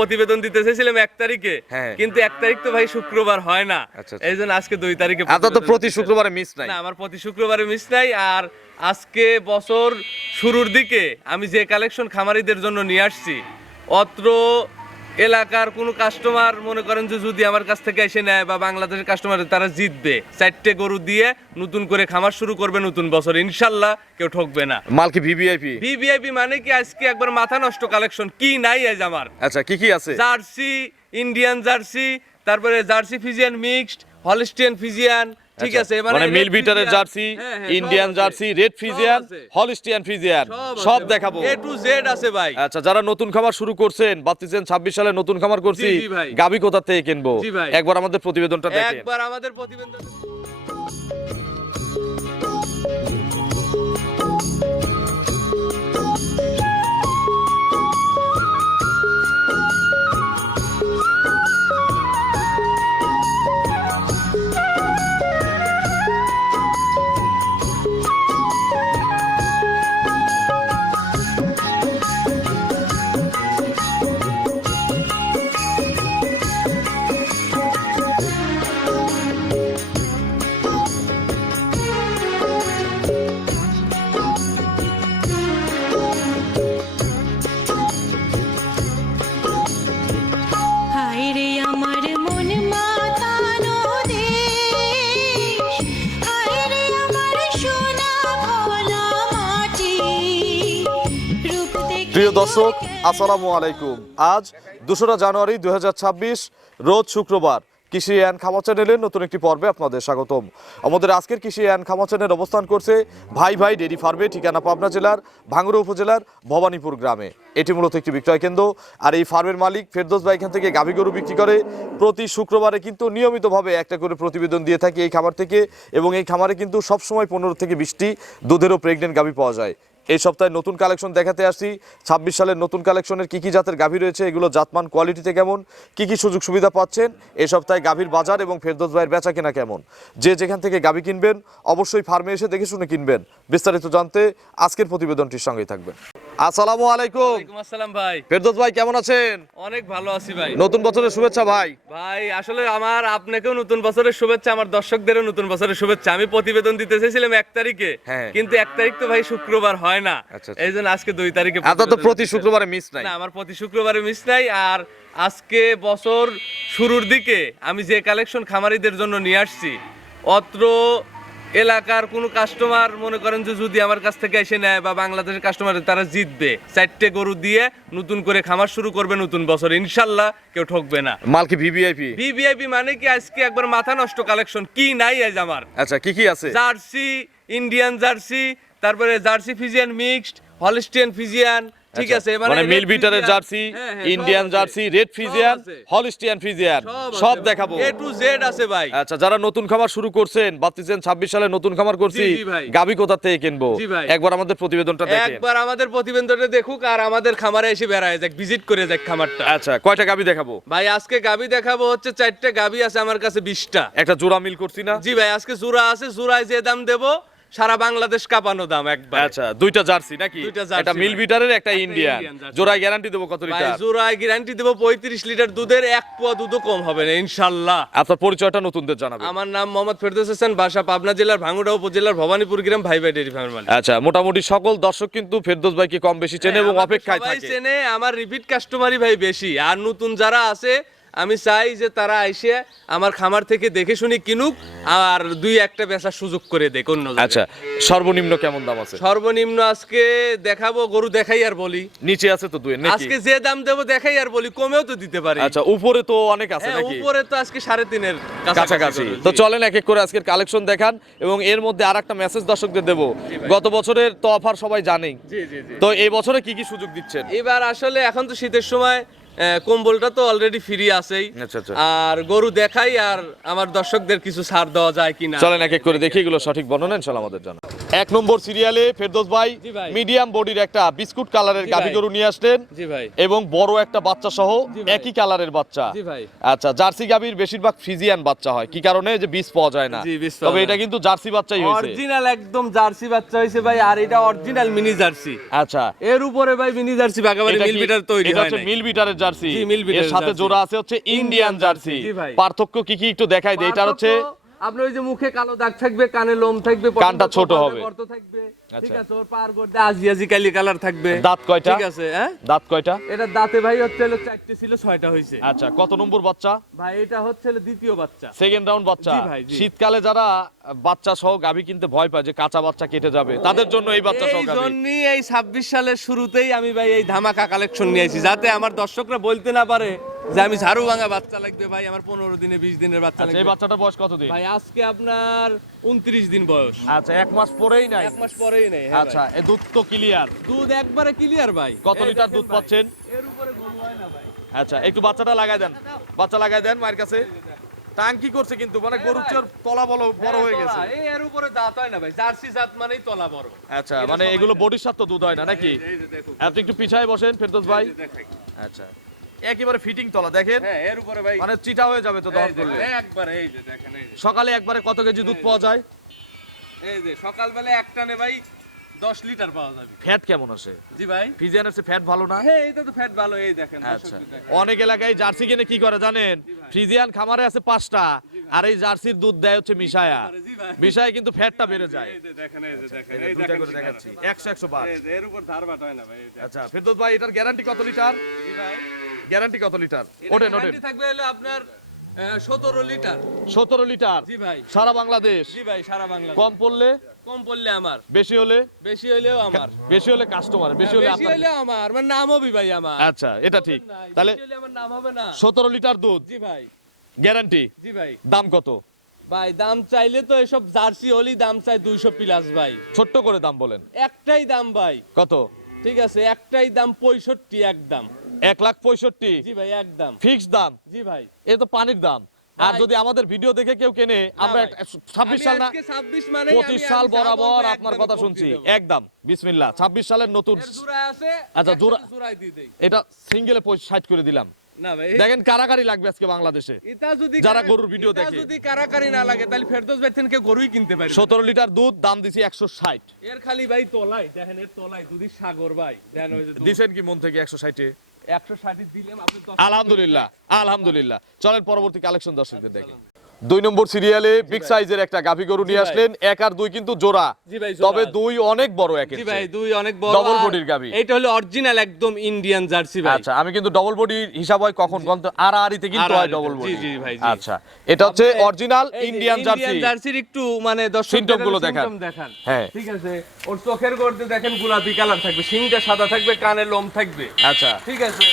প্রতিবেদন দিতে চাইছিলাম 1 তারিখে, কিন্তু 1 তারিখ তো ভাই শুক্রবার হয় না, এইজন্য আজকে 2 তারিখে। আপনার তো প্রতি শুক্রবারে মিস নাই? না, আমার প্রতি শুক্রবারে মিস নাই। আর আজকে বছর শুরুর দিকে আমি যে কালেকশন খামারিদের জন্য নিয়ে আসছি, অত্র এলাকার কোনো কাস্টমার মনে করেন যে যদি আমার কাছ থেকে এসে নেয় বা বাংলাদেশের কাস্টমার, তারা জিতবে। 4টে গরু দিয়ে নতুন করে খামার শুরু করবে নতুন বছর, ইনশাল্লাহ কেউ ঠকবে না। মাল কি ভিভিআইপি? ভিভিআইপি মানে কি, আজকে একবার মাথা নষ্ট কালেকশন। কি নাই আজ আমার? আচ্ছা, কি কি আছে? জার্সি, ইন্ডিয়ান জার্সি, তারপরে Jersey Friesian mixed, Holstein Friesian, ঠিক আছে, মানে মিল বিটারের Jersey, Indian Jersey, red Friesian, Holstein Friesian সব দেখাবো। এ টু জেড আছে ভাই। আচ্ছা, যারা নতুন খামার শুরু করছেন, ভাবতেছেন 26 সালে নতুন খামার করছি, গাবি কোথা থেকে কিনবো, একবার আমাদের প্রতিবেদনটা দেখেন। একবার আমাদের প্রতিবেদন। প্রিয় দর্শক, আসসালামু আলাইকুম। আজ 2রা জানুয়ারি 2026, রোজ শুক্রবার। কৃষি অ্যান্ড খামার চ্যানেলের নতুন একটি পর্বে আপনাদের স্বাগতম। আমাদের আজকের কৃষি অ্যান্ড খামার চ্যানেল অবস্থান করছে ভাই ভাই ডেইরি ফার্মে, ঠিকানা পাবনা জেলার ভাঙ্গুড়া উপজেলার ভবানীপুর গ্রামে। এটি মূলত একটি বিক্রয় কেন্দ্র। আর এই ফার্মের মালিক ফেরদৌস ভাই এখান থেকে গাভী গরু বিক্রি করে। প্রতি শুক্রবারে কিন্তু নিয়মিতভাবে একটা করে প্রতিবেদন দিয়ে থাকি এই খামার থেকে, এবং এই খামারে কিন্তু সবসময় 15 থেকে 20টি দুধেরও প্রেগনেন্ট গাভী পাওয়া যায়। এই সপ্তাহে নতুন কালেকশন দেখাতে আসছি। 26 সালের নতুন কালেকশনের কি কি জাতের গাভী রয়েছে, এগুলো জাতমান কোয়ালিটিতে কেমন, কি কি সুযোগ সুবিধা পাচ্ছেন, এই সপ্তাহে গাভীর বাজার এবং ফেরদৌস ভাইয়ের বেচা কেনা কেমন। যে যেখান থেকে গাভী কিনবেন অবশ্যই ফার্মে এসে দেখে শুনে কিনবেন। বিস্তারিত জানতে আজকের প্রতিবেদনটির সঙ্গেই থাকবেন। আসসালামু আলাইকুম। ওয়ালাইকুম আসসালাম ভাই। ফেরদৌস ভাই কেমন আছেন? অনেক ভালো আছি ভাই। নতুন বছরের শুভেচ্ছা ভাই। ভাই আসলে আমার আপনাকেও নতুন বছরের শুভেচ্ছা, আমার দর্শকদেরও নতুন বছরের শুভেচ্ছা। আমি প্রতিবেদন দিতে চাইছিলাম 1 তারিখে, কিন্তু 1 তারিখ তো ভাই শুক্রবার হয় না, এইজন্য আজকে 2 তারিখে। আপনার তো প্রতি শুক্রবারে মিস নাই? না, আমার প্রতি শুক্রবারে মিস নাই। আর আজকে বছর শুরুর দিকে আমি যে কালেকশন খামারিদের জন্য নিয়ে আসছি, অত্র এলাকার কোনো কাস্টমার মনে করেন যে যদি আমার কাছ থেকে এসে নেয় বা বাংলাদেশের কাস্টমার, তারা জিতবে। 4টে গরু দিয়ে নতুন করে খামার শুরু করবে নতুন বছর, ইনশাল্লাহ কেউ ঠকবে না। মাল কি ভিভিআইপি? ভিভিআইপি মানে কি, আজকে একবার মাথা নষ্ট কালেকশন। কি নাই আজ আমার? আচ্ছা, কি কি আছে? জার্সি, ইন্ডিয়ান জার্সি, তারপরে Jersey Friesian mixed, Holstein Friesian, ঠিক আছে, মানে মিল বিটারের Jersey, Indian Jersey, red Friesian, Holstein Friesian সব দেখাবো। এ টু জেড আছে ভাই। আচ্ছা, যারা নতুন খামার শুরু করছেন, ভাবতেছেন 26 সালে নতুন খামার করছি, গাভী কোথা থেকে কিনবো, একবার আমাদের প্রতিবেদনটা দেখেন। একবার আমাদের প্রতিবেদনটা দেখুক আর আমাদের খামারে এসে বেড়ায় যাক, ভিজিট করে যাক খামারটা। আচ্ছা, কয়টা গাভী দেখাবো ভাই? আজকে গাভী দেখাবো হচ্ছে 4টে গাভী আছে আমার কাছে 20টা। একটা জোড়া মিল করছি না? জি ভাই, আজকে জোড়া আছে। জোড়ায় যে দাম দেবো সারা বাংলাদেশ কাঁপানো দাম একবার। আচ্ছা, 2টা জার্সি নাকি? একটা মিল বিটারের, একটা ইন্ডিয়ান। জোড়ায় গ্যারান্টি দেবো কত লিটার? ভাই জোড়ায় গ্যারান্টি দেবো 35 লিটার দুধের, 1 পোয়া দুধও কম হবে না ইনশাআল্লাহ। আপনার পরিচয়টা নতুনদের জানাবেন। আমার নাম মোহাম্মদ ফেরদৌস হোসেন, বাসা পাবনা জেলার ভাঙ্গুড়া উপজেলার ভবানীপুর গ্রাম, ভাই ভাই ডেইরি ফার্মের মালিক। আচ্ছা, মোটামুটি সকল দর্শক কিন্তু ফেরদৌস ভাইকে কম বেশি চেনে এবং অপেক্ষায় থাকে। সবাই চেনে, আমার রিপিট কাস্টমারই ভাই বেশি। আর নতুন যারা আছে আমি চাই যে তারা এসে আমার খামার থেকে দেখে শুনে কিনুক, আর 2-1টা বেচার সুযোগ করে দেখ অন্য জায়গায়। আচ্ছা, সর্বনিম্ন কেমন দাম আছে? সর্বনিম্ন আজকে দেখাবো, গরু দেখাই আর বলি। নিচে আছে তো 2 নাকি? আজকে যে দাম দেবো দেখাই আর বলি, কমেও তো দিতে পারি। আচ্ছা, উপরে তো অনেক আছে নাকি? উপরে তো আজকে 3.5-এর কাছাকাছি। তো চলেন এক এক করে আজকের কালেকশন দেখান, এবং এর মধ্যে আরেকটা মেসেজ দর্শকদের দেব। গত বছরের তো অফার সবাই জানেই, তো এই বছরে কি কি সুযোগ দিচ্ছেন? এবার আসলে এখন তো শীতের সময়, কম্বলটা তো অলরেডি ফ্রি আছেই। আর গরু দেখাই আর আমার দর্শকদের কিছু ছাড় দেওয়া যায় কিনা, চলেন এক এক করে দেখি, এগুলো সঠিক বর্ণনা ইনশাআল্লাহ আমাদের জানা। এক নম্বর সিরিয়ালে ফেরদৌস ভাই জি ভাই। মিডিয়াম বডির একটা বিস্কুট কালারের জি গাভী ভাই। গরু নিয়ে আসলেন জি ভাই। এবং বড় একটা বাচ্চা সহ জি ভাই। একই কালারের বাচ্চা। জি ভাই। আচ্ছা, জার্সি গাভীর বেশিরভাগ ফ্রিজিয়ান বাচ্চা হয়, কি কারণে? যে বীজ পাওয়া যায় না। জি, বীজ পাওয়া তবে যায় এটা না। কিন্তু জার্সি বাচ্চাই হয়েছে। অরিজিনাল একদম জার্সি বাচ্চা হয়েছে ভাই, আর এটা অরিজিনাল মিনি জার্সি। আচ্ছা, এর উপরে ভাই মিনি জার্সি বাগাবাড়ি এটা মিল কি- বিটার তৈরি এটা হয় হচ্ছে নাই। মিল বিটারের জার্সি। জি, মিল বিটারের এর সাথে জার্সি। জোড়া আছে হচ্ছে ইন্ডিয়ান জার্সি। জি ভাই। পার্থক্য কি কি একটু দেখাই দেই। এটা হচ্ছে আপনার ওই যে মুখে কালো দাগ থাকবে, কানে লোম থাকবে, কানটা ছোট হবে। গর্ত থাকবে, ঠিক আচ্ছা। আছে। ওর পার গর্দে আজিয়াজি কালি কালার থাকবে। দাঁত কয়টা? ঠিক আছে, হ্যাঁ। দাঁত কয়টা? এটা দাঁতে ভাই হচ্ছে হলো 4টে ছিল, 6টা হইছে। আচ্ছা, কত নম্বর বাচ্চা? ভাই এটা হচ্ছে হলো দ্বিতীয় বাচ্চা। সেকেন্ড রাউন্ড বাচ্চা। জি ভাই, জি। শীতকালে যারা বাচ্চা সহ গাভী কিনতে ভয় পায় যে কাঁচা বাচ্চা কেটে যাবে, তাদের জন্য এই বাচ্চা সহ এই গাভী। জন্যই এই 26 সালের শুরুতেই আমি ভাই এই ধামাকা কালেকশন নিয়ে আসি, যাতে আমার দর্শকরা বলতে না পারে যে আমি ঝাড়ু ভাঙা বাচ্চা লাগবে ভাই, আমার 15 দিনে 20 দিনের বাচ্চা আচ্ছা, এই লাগবে। বাচ্চাটার বয়স কত দিন? ভাই আজকে আপনার 29 দিন বয়স। আচ্ছা, এক মাস পরেই নাই। 1 মাস পরেই নেই। হ্যাঁ আচ্ছা, এই দুধ তো ক্লিয়ার। ভাই। দুধ একবারে ক্লিয়ার ভাই। কত এই লিটার দেখেন দুধ ভাই, পাচ্ছেন? এর উপরে গরু হয় না ভাই। আচ্ছা, একটু বাচ্চাটা লাগাই দেন। বাচ্চা লাগাই দেন মায়ের কাছে। টাঙ্কি করছে কিন্তু, মানে গরুর চেয়ে তলা বড় হয়ে হ্যাঁ, গেছে। তলা, এই এর উপরে দাঁত হয় না ভাই, জার্সি জাত মানেই তলা বড়। আচ্ছা, এটা মানে সবাই এগুলো জানে। বডির সাথে তো দুধ হয় না নাকি? এই যে দেখুন, আপনি একটু পিছায় বসেন ফেরদৌস ভাই। এই যে দেখেন। আচ্ছা, একেবারে ফিটিং তলা দেখেন, হ্যাঁ, এর উপরে ভাই মানে চিটা হয়ে যাবে তো দহন এই যে, করলে। একবারে এই যে দেখেন, এই যে সকালে একবারে কত কেজি দুধ পাওয়া যায়? এই যে সকালবেলা এক টানে ভাই 10 লিটার পাওয়া যাবে। ফ্যাট কেমন আছে? জি ভাই। ফ্রিজিয়ানের চেয়ে ফ্যাট ভালো না? হ্যাঁ, এটা তো ফ্যাট ভালো, এই দেখেন। আচ্ছা, দর্শক দেখেন। অনেক এলাকায় জার্সি কিনে কি করে জানেন? ফ্রিজিয়ান খামারে আছে 5টা, আর এই জার্সির দুধ দেয় হচ্ছে মিশায়া। জি ভাই। মিশায় কিন্তু ফ্যাটটা বেড়ে যায়। এই যে দেখেন, এই যে দেখেন, এই যে এই দুইটা দেখেন করে দেখাচ্ছি, শিকারা। 100 বার। এই যে এর উপর ধার বাট হয় না ভাই, এই যে। আচ্ছা, ফেরদৌস ভাই এটার গ্যারান্টি কত লিটার? জি ভাই। গ্যারান্টি কত লিটার? এটা ওঠেন ওঠেন। guarantee থাকবে হলো আপনার 17 লিটার। 17 লিটার জি ভাই। সারা বাংলাদেশ। জি ভাই, সারা বাংলা। কম পড়লে? কম পড়লে আমার, বেশি হলে? বেশি হইলেও আমার। বেশি হলে কাস্টমার, বেশি হলে বেশি আপনার। হইলেও আমার, মানে নাম হবে ভাই আমার। আচ্ছা, এটা ঠিক। তাহলে বেশি হইলে আমার নাম হবে না। 17 লিটার দুধ জি ভাই। গ্যারান্টি। জি ভাই। দাম কত? ভাই দাম চাইলে তো এসব জার্সি হলেই দাম চাই 200 প্লাস ভাই। ছোট্ট করে দাম বলেন। একটাই দাম ভাই, কত? ঠিক আছে, একটাই দাম 65 একদম। 1,65,000 জি ভাই, একদম। ফিক্স দাম। জি ভাই। এ তো পানির দাম। আর ভাই। যদি আমাদের ভিডিও দেখে কেউ কেনে, আমরা ভাই। 26 সাল না, আমি আজকে 26 মানে 25 সাল বরাবর আপনার কথা শুনছি। একদম বিসমিল্লাহ, 26 সালের নতুন। এর জোড়া আছে। আচ্ছা, একসাথে জোড়াই দিয়ে দেই। এটা সিঙ্গেলে 60 করে দিলাম। না ভাই, দেখেন কারাকারি লাগবে আজকে বাংলাদেশে। এটা যদি যারা গরুর ভিডিও এটা দেখে। যদি কারাকারি না লাগে তাহলে ফেরদৌস ভাই থেকে গরুই কিনতে পারি। 17 লিটার দুধ, দাম দিছি 160। এর খালি ভাই তলাই দেখেন, এর তলাই দুধের সাগর ভাই। দেখেন ওই যে দুধ। দিছেন কি মন থেকে 160-এ? 160 দিলাম আপনি 10। আলহামদুলিল্লাহ, আলহামদুলিল্লাহ। চলেন পরবর্তী কালেকশন দর্শকদের দেখেন। 2 নম্বর সিরিয়ালে বিগ সাইজের একটা গাভী গরু নিয়ে ভাই। আসলেন। 1 আর 2 কিন্তু জোড়া। জি ভাই, জোড়া তবে আছে। 2 অনেক বড় একের জি ভাই, চেয়ে। দুই অনেক বড়। Double আর body র গাভী। এটা হলো অরিজিনাল একদম ইন্ডিয়ান জার্সি ভাই। আচ্ছা, আমি কিন্তু ডবল বডি হিসাব হয় কখন কোন আড়াআড়িতে কিন্তু হয় আড়াআড়িতে, ডবল জি, বডি। জি ভাই, জি। আচ্ছা, এটা হচ্ছে আপনি অরিজিনাল এই যে ইন্ডিয়ান জার্সি। জার্সির একটু মানে Symptom গুলো দেখান। দেখান। হ্যাঁ। ঠিক আছে, ওর চোখের গর্দে দেখেন গোলাপি কালার থাকবে, শিংটা সাদা থাকবে, কানে লোম থাকবে। আচ্ছা, ঠিক আছে।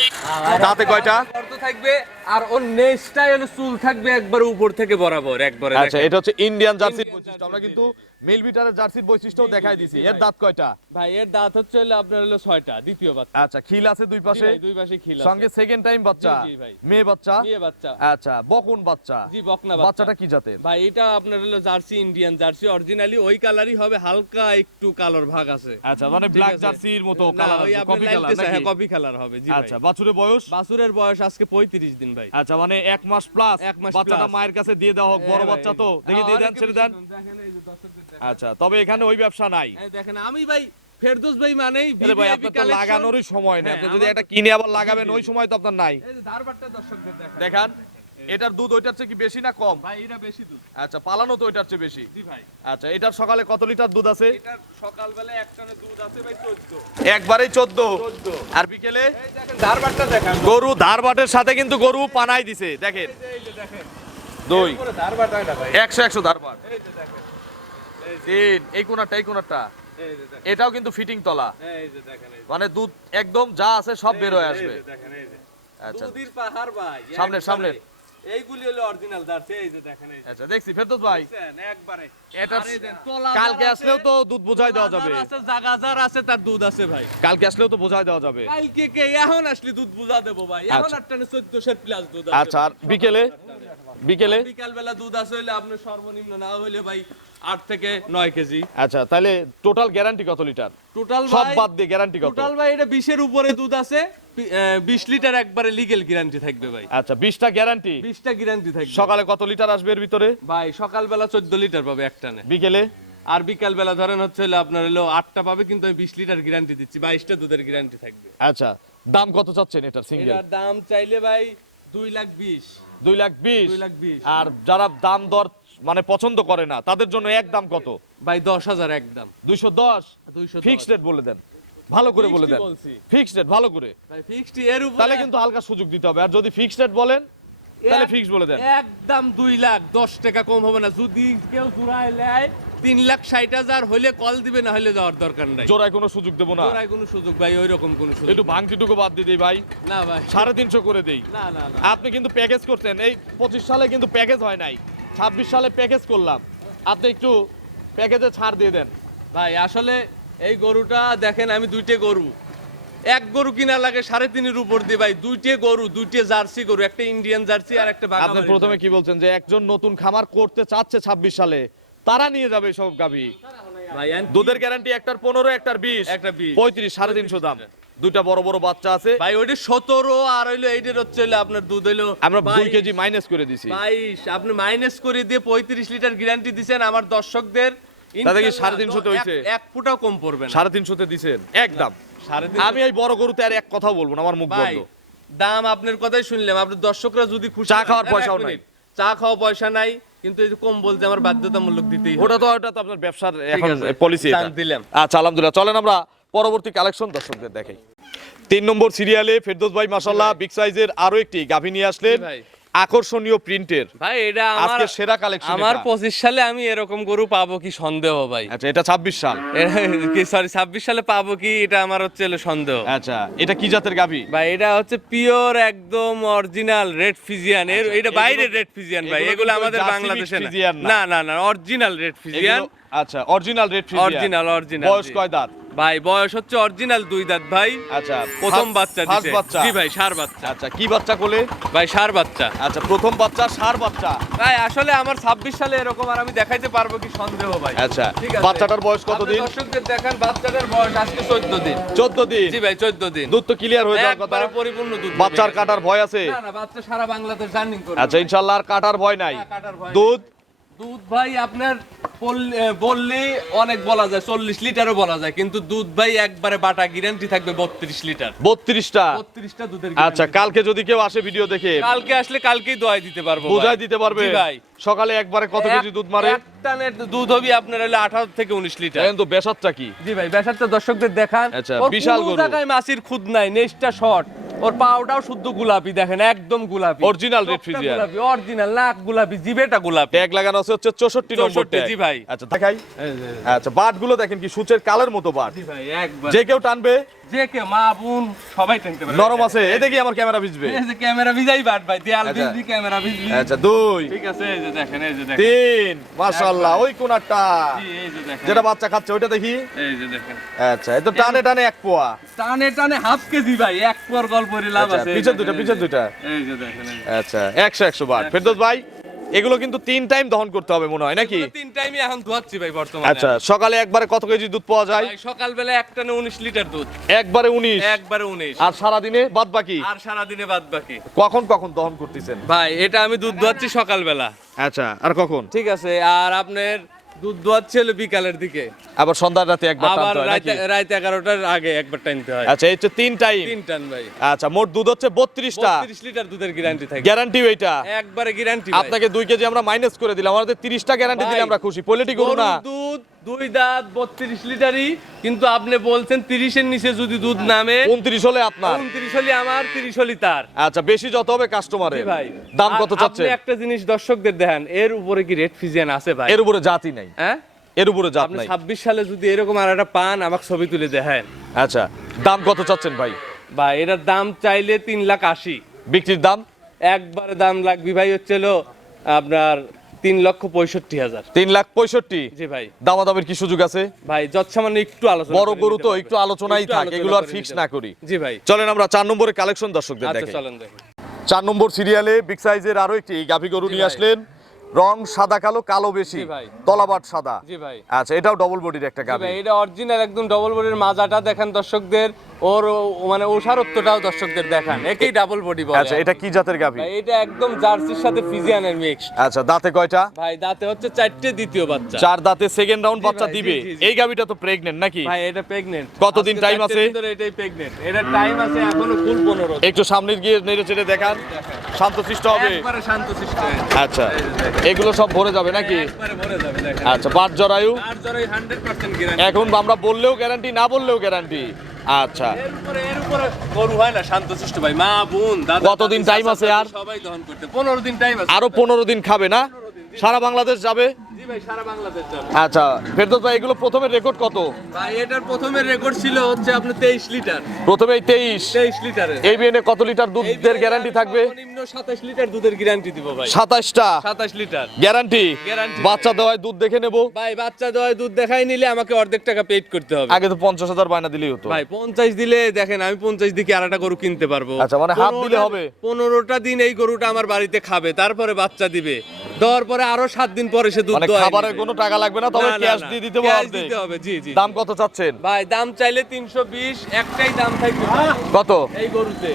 দাঁতে কয়টা? গর্ত থাকবে, আর ওর নেজটাই হলো চুল থাকবে একবার উপর থেকে বরাবর একবারে। আচ্ছা, দেখেন। এটা হচ্ছে ইন্ডিয়ান জার্সির Indian বৈশিষ্ট্য। জার্সি, আমরা জি, কিন্তু মিল বিটারের জার্সির বৈশিষ্ট্যও দেখাই দিছি। এর দাঁত কয়টা? ভাই এর দাঁত হচ্ছে হলো আপনার হলো 6টা, দ্বিতীয় বাচ্চা। আচ্ছা, খিল আছে দুই জি পাশে। ভাই, দুই পাশে খিল আছে। সঙ্গে সেকেন্ড টাইম বাচ্চা। জি, জি ভাই। মেয়ে বাচ্চা। মেয়ে বাচ্চা। আচ্ছা, বকন বাচ্চা। জি, বকনা বাচ্চা। বাচ্চাটা কি জাতের? ভাই এটা আপনার হলো জার্সি, ইন্ডিয়ান জার্সি অরিজিনালি ওই কালারই হবে, হালকা একটু কালোর ভাগ আছে। আচ্ছা, মানে ঠিক ব্ল্যাক আছে। জার্সির মতো না, কালার ওই আছে, আপনার কপি লাইট কালার দিছে, নাকি? হ্যাঁ, কপি কালার হবে। জি ভাই। আচ্ছা, বাছুরের বয়স? বাছুরের বয়স আজকে 35 দিন ভাই। আচ্ছা, মানে 1 মাস প্লাস। 1 মাস বাচ্চাটা plus। মায়ের কাছে দিয়ে দেওয়া হোক, বড় এই বাচ্চা ভাই, তো। এই যে। দেখি দিয়ে দেন, অনেকে ছেড়ে দেন। দেখেন, এই যে দর্শকদের দেখেন। আচ্ছা, তবে এখানে ওই ব্যবসা নাই। এই দেখেন, আমি ভাই ফেরদৌস ভাই মানেই আরে ভাই, VIP আপনার তো collection। লাগানোরই সময় নেই। হ্যাঁ, আপনি যদি আমার একটা তো- কিনে আবার লাগাবেন, ওই সময় তো আপনার নাই। এই যে ধারবারটা দর্শকদের দেখেন। দেখান, এটার দুধ ওইটার চেয়ে কি বেশি না কম? ভাই এটা বেশি দুধ। আচ্ছা, পালানো তো ওইটার চেয়ে বেশি। জি ভাই। আচ্ছা, এটার সকালে কত লিটার দুধ আছে? এটার সকালবেলা এক টানে দুধ আছে ভাই 14। একবারেই 14। 14। আর বিকেলে এই দেখেন ধারবারটা দেখেন। গরু ধারবাটের সাথে কিন্তু গরু পানাই দিছে। দেখেন, এই যে দেখেন। 2 পুরো ধারবাট হয় না ভাই। 100 ধারবাট। এই যে দেখেন। 3 এই কোনারটা, এই কোনারটা। এই যে দেখেন। এটাও কিন্তু ফিটিং তলা। এই যে দেখেন, এই যে। মানে দুধ একদম যা আছে সব বের হয়ে আসবে। এই যে দেখেন, এই যে। আচ্ছা, দুধের পাহাড় ভাই। সামনে, একবারে। সামনে। এইগুলি হলো অরিজিনাল জার্সি, এই যে দেখেন এই যে। আচ্ছা দেখছি ফেরদৌস ভাই, দেখছেন, একবারে এটা আর এই যে তলা কালকে যার আসলেও আছে, তো দুধ বোঝাই দেওয়া যাবে, তলা যার আছে, জাগা যার আছে তার দুধ আছে ভাই। কালকে আসলেও তো বোঝাই দেওয়া যাবে। কালকে কে এখন আসলে দুধ বুঝা দেবো ভাই, এখন আচ্ছা। 1400 প্লাস দুধ আছে। আচ্ছা আর বিকেলে বিকেলে বিকাল বেলা দুধ আছে হইলে আপনি সর্বনিম্ন না হইলে ভাই 8 থেকে 9 কেজি। আচ্ছা তাহলে টোটাল গ্যারান্টি কত লিটার? টোটাল সব বাদ দিয়ে গ্যারান্টি কত? টোটাল ভাই এটা 20 এর উপরে দুধ আছে, 20 লিটার একবারে লিগ্যাল গ্যারান্টি থাকবে ভাই। আচ্ছা 20টা গ্যারান্টি। 20টা গ্যারান্টি থাকবে। সকালে কত লিটার আসবে এর ভিতরে? ভাই সকালবেলা 14 লিটার পাবে একটানে, বিকেলে আর বিকাল বেলা ধরেন হচ্ছে হলো আপনার হলো 8টা পাবে, কিন্তু আমি 20 লিটার গ্যারান্টি দিচ্ছি, 22টা দুধের গ্যারান্টি থাকবে। আচ্ছা দাম কত চাচ্ছেন এটার সিঙ্গেল? এটার দাম চাইলে ভাই 2,20,000। 2,20,000। 2,20,000। আর যারা দাম দর মানে পছন্দ করে না তাদের জন্য এক দাম কত? ভাই 10,000 একদম। 210। 210 ফিক্সড রেট বলে দেন, ভালো করে বলে দেন। Fixed বলছি। ফিক্সড রেট ভালো করে, ভাই ফিক্সড এর উপরে তাহলে কিন্তু হালকা সুযোগ দিতে হবে। আর যদি ফিক্সড রেট বলেন তাহলে ফিক্সড বলে দেন। একদম 2,10,000 টাকা কম হবে না। যদি কেউ জোড়ায় নেয় 3,60,000 হলে কল দিবে, না হলে যাওয়ার দরকার নাই। জোড়ায় কোনো সুযোগ দেবো না, জোড়ায় কোনো সুযোগ ভাই, ওই রকম কোনো সুযোগ একটু ভাঙতিটুকু বাদ দিয়ে দেই ভাই, না ভাই। 350 করে দেই। না না না আপনি কিন্তু প্যাকেজ করছেন, এই 25 সালে কিন্তু প্যাকেজ হয় নাই, 26 সালে প্যাকেজ করলাম, আপনি একটু প্যাকেজে ছাড় দিয়ে দেন। ভাই আসলে এই গরুটা দেখেন, আমি দুইটে গরু, এক গরু কিনা লাগে 3.5 উপর দিয়ে ভাই, দুইটে গরু, দুইটে জার্সি গরু, একটা ইন্ডিয়ান জার্সি আর একটা আপনি বাগাবাড়ি। প্রথমে কি বলছেন যে একজন নতুন খামার করতে চাচ্ছে 26 সালে, তারা নিয়ে যাবে সব গাভী। ভাই দুধের গ্যারান্টি একটার 15, একটার 20, একটা 20, 35, 350 দাম। দুইটা বড় বড় বাচ্চা আছে, ভাই ওইটা 17, আর হইলো এইটার হচ্ছে হইলো আপনার দুধ হইলো আমরা 2 22, কেজি মাইনাস করে দিছি। 22 আপনি মাইনাস করে দিয়ে 35 লিটার গ্যারান্টি দিবেন আমার দর্শকদের। তাতে কি ইনশাআল্লাহ 350 তে হইছে? এক ফুটাও কম পড়বে না। 350 তে দিছেন একদম। 350 আমি এই বড় গরুতে আর এক কথাও বলবো না, আমার মুখ ভাই বন্ধ। দাম আপনার কথাই শুনলাম, আপনার দর্শকরা যদি খুশি চা হয়- খাওয়ার এক পয়সাও মিনিট, নাই। চা খাওয়া পয়সা নাই, কিন্তু এই যে কম বলতে আমার বাধ্যতামূলক দিতেই হবে। ওটা তো আপনার ব্যবসার এখন আছে, পলিসি। চান দিলাম। আচ্ছা আলহামদুলিল্লাহ, চলেন আমরা পরবর্তী কালেকশন দর্শকদের দেখাই। 3 নম্বর সিরিয়ালে ফেরদৌস ভাই মাশাআল্লাহ বিগ সাইজের আরো একটি গাভী নিয়ে আসলেন, ভাই। আকর্ষণীয় প্রিন্টের। ভাই এটা আমার আজকে সেরা কালেকশন আমার 25 সালে আমি এরকম গরু পাবো কি সন্দেহ ভাই। আচ্ছা এটা 26 সাল। কি সরি 26 সালে পাবো কি, এটা আমার হচ্ছে হলো সন্দেহ। আচ্ছা এটা কি জাতের গাভী? ভাই এটা হচ্ছে পিওর একদম অরিজিনাল রেড ফিজিয়ান। এর আচ্ছা, এটা বাইরের রেড ফিজিয়ান ভাই, এগুলো এগুলো কিন্তু আমাদের জার্সি বাংলাদেশে মিক্স ফিজিয়ান না। না না না অরিজিনাল রেড ফিজিয়ান। এগুলো- আচ্ছা অরিজিনাল রেড ফিজিয়ান। অরিজিনাল বয়স কয় দাঁত? ভাই বয়স হচ্ছে অরিজিনাল 2 দাঁত ভাই। আচ্ছা প্রথম বাচ্চা ফার্স্ট দিছে। বাচ্চা। জি ভাই ষাঁড় বাচ্চা। আচ্ছা কি বাচ্চা কোলে? ভাই ষাঁড় বাচ্চা। আচ্ছা প্রথম বাচ্চা ষাঁড় বাচ্চা। ভাই আসলে আমার 26 সালে এরকম, আর আমি দেখাইতে পারবো কি সন্দেহ ভাই। আচ্ছা ঠিক আছে। বাচ্চাটার বয়স কত আপনি দিন? দর্শকদের দেখান, বাচ্চাটার বয়স আজকে 14 দিন। 14 দিন। জি ভাই 14 দিন। দুধ তো ক্লিয়ার হয়ে যাওয়ার কথা। একবারে পরিপূর্ণ দুধ। বাচ্চার কাটার ভয় আছে? না না বাচ্চা সারা বাংলাদেশ জার্নিং করবে। আচ্ছা ইনশাআল্লাহ আর কাটার ভয় নাই। না, কাটার ভয় দুধ দুধ ভাই আপনার বললে অনেক বলা যায়, 40 লিটারও বলা যায়, কিন্তু দুধ ভাই একবারে বাটা গ্যারান্টি থাকবে 32 লিটার। 32টা। 32টা দুধের আচ্ছা guarantee। কালকে যদি কেউ আসে ভিডিও দেখে কালকে আসলে কালকেই দোয়াই দিতে পারবো ভাই। বোঝাই দিতে পারবে? জি ভাই। সকালে একবারে কত কেজি দুধ মারে? এক টানের দুধ হবে আপনার হলো 18 থেকে 19 লিটার। কিন্তু বেসাতটা কি? জি ভাই বেসারটা দর্শকদের দেখান। আচ্ছা, ওর বিশাল কোনো গরু। জায়গায় মাছির খুদ নাই, নেজটা শর্ট, ওর পাউডাও শুদ্ধ গোলাপি, দেখেন একদম গোলাপি। Original red চোখটা Friesian। গোলাপি, অরিজিনাল নাক গোলাপি, জিভেটা গোলাপি। ট্যাগ লাগানো আছে হচ্ছে 64 নম্বর 64, ট্যাগ। জি ভাই। আচ্ছা দেখাই। আচ্ছা বাট গুলো দেখেন কি সূচের কালের মতো বাট। জি ভাই একবার যে কেউ টানবে যে কে মা বোন সবাই টানতে পারে। নরম আছে। এতে কি আমার ক্যামেরা ভিজবে? এই যে ক্যামেরা ভিজাই বাট ভাই, দেয়াল আচ্ছা। ভিজবি ক্যামেরা ভিজবি। আচ্ছা 2 ঠিক আছে, এই যে দেখেন, এই যে দেখেন। 3 মাশাআল্লাহ ওই কোনারটা জি, এই যে দেখেন। যেটা বাচ্চা খাচ্ছে ওইটা দেখি। এই যে দেখেন। আচ্ছা এই তো টানে টানে এক পোয়া। টানে টানে হাফ কেজি ভাই, এক পর গল্পের লাভ আচ্ছা আছে। পিছের দুইটা পিছের দুইটা। এই যে দেখেন, এই যে। আচ্ছা 100 বাট। ফেরদৌস ভাই এগুলো কিন্তু 3 টাইম দহন করতে হবে মনে হয় নাকি? এগুলো তিন টাইমই এখন ধোয়াচ্ছি ভাই বর্তমানে। আচ্ছা সকালে একবারে কত কেজি দুধ পাওয়া যায়? ভাই সকালবেলা একটানে 19 লিটার দুধ। একবারে 19। একবারে 19। আর সারা দিনে বাদ বাকি আর সারা দিনে বাদ বাকি। কখন কখন দহন করতেছেন? ভাই এটা আমি দুধ দোয়াচ্ছি সকালবেলা। আচ্ছা আর কখন? ঠিক আছে, আর আপনার দুধ দোয়াচ্ছি হলো বিকালের দিকে, আবার সন্ধ্যা রাতে একবার আবার টানতে হয় নাকি? রাত 11টার আগে একবার টানতে হয়। আচ্ছা এই হচ্ছে 3 টাইম। 3 টান ভাই। আচ্ছা মোট দুধ হচ্ছে 32টা। 32 লিটার দুধের গ্যারান্টি থাকে। গ্যারান্টি এইটা। একবারে গ্যারান্টি ভাই। আপনাকে 2 কেজি আমরা মাইনাস করে দিলাম, আমাদের 30টা গ্যারান্টি দিলে ভাই, আমরা খুশি। পলিটি করু না। গরুর দুধ 2 দাঁত 32 লিটারই, কিন্তু আপনি বলছেন 30 এর নিচে যদি দুধ নামে 29 হলে আপনার। 29 হলি আমার, 30 হলি তার। আচ্ছা বেশি যত হবে কাস্টমারের। জি ভাই। দাম আর কত চাচ্ছে? আপনি একটা জিনিস দর্শকদের দেখেন, এর উপরে কি রেড ফিজিয়ান আছে ভাই? এর উপরে জাতি নাই। হ্যাঁ এর উপরে জাত আপনি নাই। 26 সালে যদি এরকম আর একটা পান, আমাকে ছবি তুলে দেখেন। আচ্ছা দাম কত চাচ্ছেন ভাই? ভাই এটার দাম চাইলে 3,80,000। বিক্রির দাম? একবারে দাম লাগবে ভাই হচ্ছে হলো আপনার 3,65,000। 3,65,000। জি ভাই। দামাদামের কি সুযোগ আছে? ভাই যৎসামান্য একটু আলোচনা বড় করে গরু নিতে তো পারবে। একটু আলোচনাই একটু থাক, আলোচনা এগুলো আর করে ফিক্স নিতে না পারবে। করি। জি ভাই। চলেন আমরা 4 নম্বরের কালেকশন দর্শকদের আচ্ছা দেখাই। চলেন দেখি। 4 নম্বর সিরিয়ালে বিগ সাইজের আরো একটি গাভী গরু জি নিয়ে ভাই। আসলেন। রং সাদা কালো, কালো বেশি, জি ভাই। তলাবাট সাদা। জি ভাই। আচ্ছা, এটাও ডবল বডির একটা জি গাভী। ভাই, এটা অরিজিনাল একদম ডবল বডির মাজাটা দেখেন দর্শকদের, ওর মানে ওষারত্বটাও দর্শকদের দেখান, একেই ডাবল বডি বলে। আচ্ছা, এটা কি জাতের গাভী? ভাই এটা একদম জার্সির সাথে ফিজিয়ানের মিক্স। আচ্ছা, দাঁতে কয়টা? ভাই দাঁতে হচ্ছে 4টে, দ্বিতীয় বাচ্চা। 4 দাঁতে সেকেন্ড রাউন্ড জি বাচ্চা ভাই, দিবে। জি, জি, জি। এই গাভীটা তো প্রেগন্যান্ট নাকি? ভাই এটা প্রেগন্যান্ট। কতদিন time আছে? এটাই প্রেগন্যান্ট। এটা টাইম আছে এখনো ফুল 15। একটু সামনে গিয়ে নেড়ে চেড়ে দেখান, শান্তশিষ্ট হবে। একবারে শান্তশিষ্ট হয়ে। আচ্ছা, এগুলো সব ভরে যাবে নাকি? একবারে ভরে যাবে দেখেন। আচ্ছা, পাঁচ জরায়ু আর জরাই 100% গ্যারান্টি। এখন আমরা বললেও গ্যারান্টি, না বললেও গ্যারান্টি। আচ্ছা, এর উপরে গরু হয় না শান্তশিষ্ট ভাই, মা বোন দাদা কতদিন দাদি, time চাচা, আছে আর? সবাই দহন করতে 15 দিন টাইম আছে। আরো 15 দিন খাবে না? সারা বাংলাদেশ যাবে? জি ভাই, সারা বাংলাদেশ যাবে। আচ্ছা, ফেরদৌস ভাই, এগুলো প্রথমে রেকর্ড কত? ভাই এটার প্রথমের রেকর্ড ছিল হচ্ছে আপনার 23 লিটার। প্রথমেই 23। 23 লিটারের। এই বিয়েনে কত লিটার দুধের গ্যারান্টি থাকবে? সর্বনিম্ন 27 লিটার দুধের গ্যারান্টি দিব ভাই। 27টা 27 লিটার গ্যারান্টি। Guarantee। বাচ্চা দেওয়ায় দুধ দেখে নেব। ভাই বাচ্চা দেওয়ায় দুধ দেখাই নিলে আমাকে অর্ধেক টাকা পেড করতে হবে। আগে তো 50,000 বায়না দিলেই হতো। ভাই 50 দিলে দেখেন আমি 50 দিকে আরেকটা গরু কিনতে পারবো। আচ্ছা, মানে হাফ দিলে হবে? 15টা দিন এই গরুটা আমার বাড়িতে খাবে, তারপরে বাচ্চা দিবে। দেওয়ার পরে আরো 7 দিন পরে সে দুধ মানে দোয়ায় খাবারের নিবে। কোনো টাকা লাগবে না, তবে না, না, ক্যাশ না, দিয়ে দিতে হবে cash অর্ধেক। দিতে হবে। জি জি। দাম কত চাচ্ছেন? ভাই দাম চাইলে 320, একটাই দাম থাকবে কত? এই গরুতে।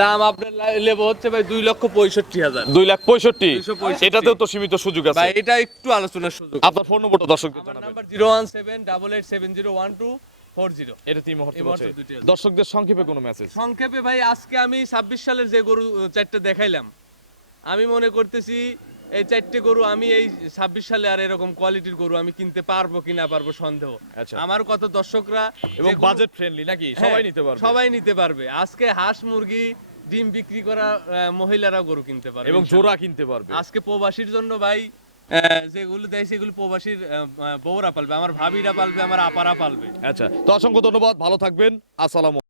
দাম আপনার লেবো হচ্ছে ভাই 2,65,000। 2,65,000। 2,65,000 এটাতেও তো সীমিত সুযোগ আছে। ভাই এটা একটু আলোচনার সুযোগ। আপনার ফোন নম্বরটা দর্শকদের আমার জানাবেন। নাম্বার 01788701240। এটা তিন মুহূর্তে এই বলছে। মুহূর্তে দুইটি আছে। দর্শকদের সংক্ষেপে কোনো মেসেজ? সংক্ষেপে ভাই আজকে আমি 26 সালের যে গরু চারটে দেখাইলাম, আমি মনে করতেছি এই চারটে গরু আমি এই 26 সালে আর এরকম কোয়ালিটির গরু আমি কিনতে পারবো কি না পারবো সন্দেহ। আচ্ছা। আমার কত দর্শকরা এবং যে গরু- বাজেট ফ্রেন্ডলি নাকি? হ্যাঁ, সবাই নিতে পারবে। সবাই নিতে পারবে। আজকে হাঁস মুরগি ডিম বিক্রি করা মহিলারাও গরু কিনতে পারবে এবং জোড়া কিনতে পারবে। আজকে প্রবাসীর জন্য ভাই যেগুলো দেয় সেগুলো প্রবাসীর বউরা পালবে, আমার ভাবিরা পালবে, আমার আপারা পালবে। আচ্ছা, তো অসংখ্য ধন্যবাদ, ভালো থাকবেন, আসসালামু